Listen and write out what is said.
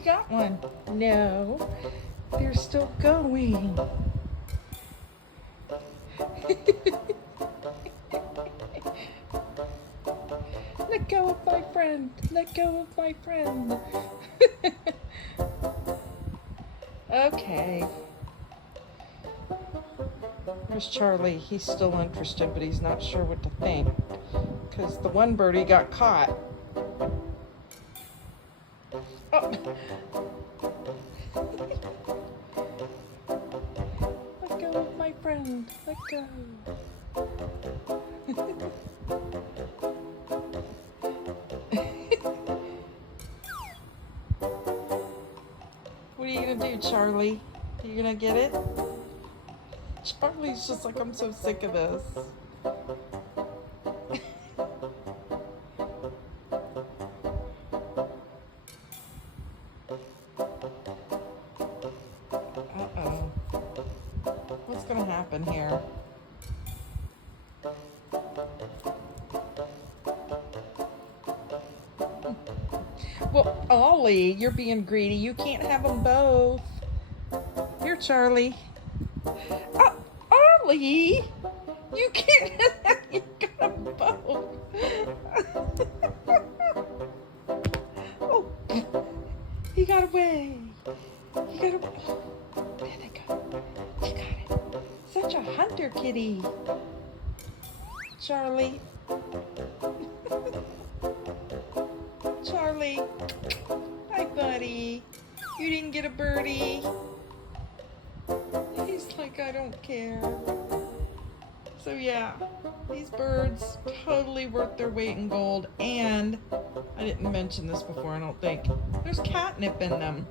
you got one. No, they're still going. Let go of my friend. Let go of my friend. Okay. There's Charlie. He's still interested, but he's not sure what to think because the one birdie got caught. Oh. Let go of my friend. Let go. What are you gonna do, Charlie? Are you gonna get it? Charlie's just like, I'm so sick of this. Uh-oh. What's gonna happen here? Well, Ollie, you're being greedy. You can't have them both. Here, Charlie. Oh, Ollie, you can't. You got them both. Oh, he got away. He got away. There they go. You got it. Such a hunter kitty. Charlie. Charlie. Hi, buddy. You didn't get a birdie. He's like, I don't care. So yeah, these birds, totally worth their weight in gold. And, I didn't mention this before, I don't think, there's catnip in them.